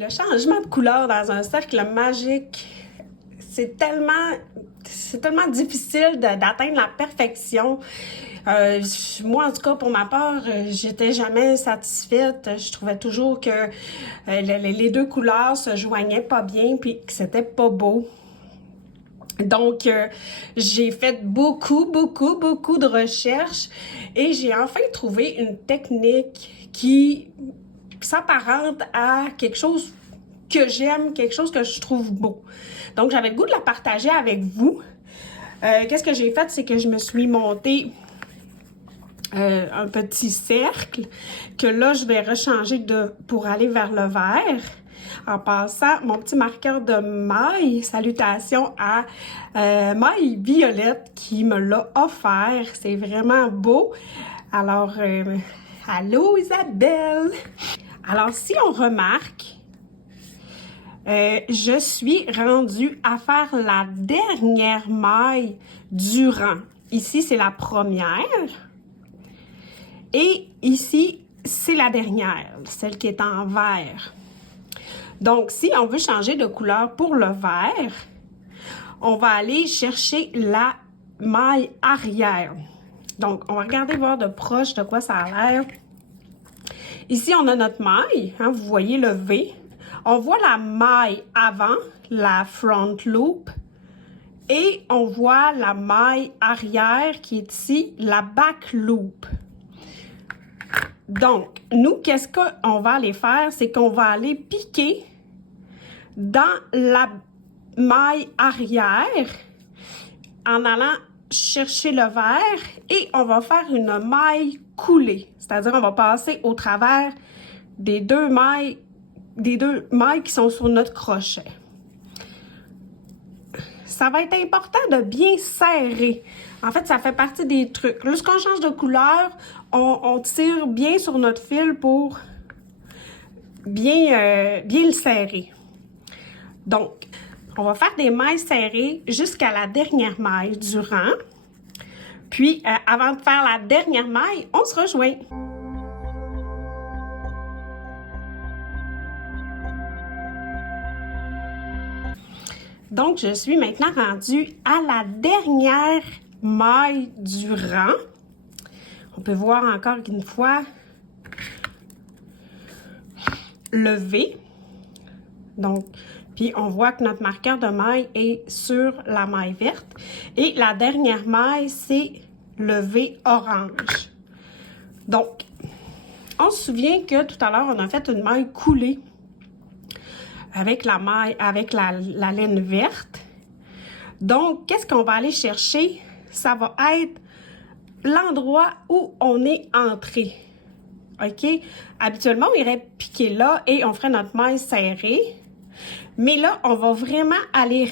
Le changement de couleur dans un cercle magique, c'est tellement difficile d'atteindre la perfection. Moi, en tout cas, pour ma part, j'étais jamais satisfaite. Je trouvais toujours que les deux couleurs se joignaient pas bien puis que c'était pas beau. Donc, j'ai fait beaucoup de recherches et j'ai enfin trouvé une technique qui s'apparente à quelque chose que j'aime, quelque chose que je trouve beau. Donc, j'avais le goût de la partager avec vous. Qu'est-ce que j'ai fait? C'est que je me suis monté un petit cercle que là, je vais rechanger pour aller vers le vert. En passant, mon petit marqueur de maille, salutations à Maille Violette qui me l'a offert. C'est vraiment beau. Alors, allô Isabelle! Alors, si on remarque, je suis rendue à faire la dernière maille du rang. Ici, c'est la première. Et ici, c'est la dernière, celle qui est en vert. Donc, si on veut changer de couleur pour le vert, on va aller chercher la maille arrière. Donc, on va regarder voir de proche de quoi ça a l'air. Ici, on a notre maille, hein, vous voyez le V. On voit la maille avant, la front loop, et on voit la maille arrière qui est ici, la back loop. Donc, nous, qu'est-ce qu'on va aller faire? C'est qu'on va aller piquer dans la maille arrière en allant chercher le vert et on va faire une maille coulée. C'est-à-dire, on va passer au travers des deux mailles qui sont sur notre crochet. Ça va être important de bien serrer. En fait, ça fait partie des trucs. Lorsqu'on change de couleur, on tire bien sur notre fil pour bien le serrer. Donc, on va faire des mailles serrées jusqu'à la dernière maille du rang. Puis, avant de faire la dernière maille, on se rejoint. Donc, je suis maintenant rendue à la dernière maille du rang. On peut voir encore une fois le V. Donc, puis on voit que notre marqueur de maille est sur la maille verte. Et la dernière maille, c'est le V orange. Donc, on se souvient que tout à l'heure, on a fait une maille coulée avec la maille, avec la laine verte. Donc, qu'est-ce qu'on va aller chercher? Ça va être l'endroit où on est entré. OK? Habituellement, on irait piquer là et on ferait notre maille serrée. Mais là, on va vraiment aller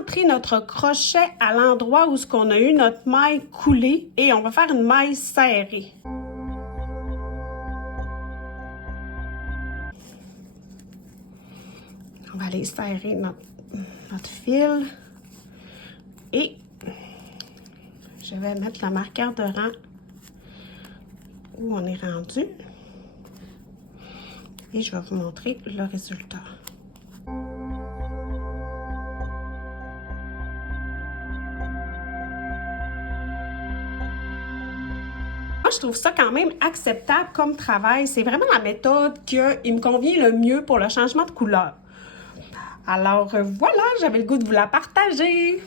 entrer notre crochet à l'endroit où on a eu notre maille coulée et on va faire une maille serrée. On va aller serrer notre fil et je vais mettre le marqueur de rang où on est rendu et je vais vous montrer le résultat. Moi, je trouve ça quand même acceptable comme travail. C'est vraiment la méthode qui me convient le mieux pour le changement de couleur. Alors voilà, j'avais le goût de vous la partager.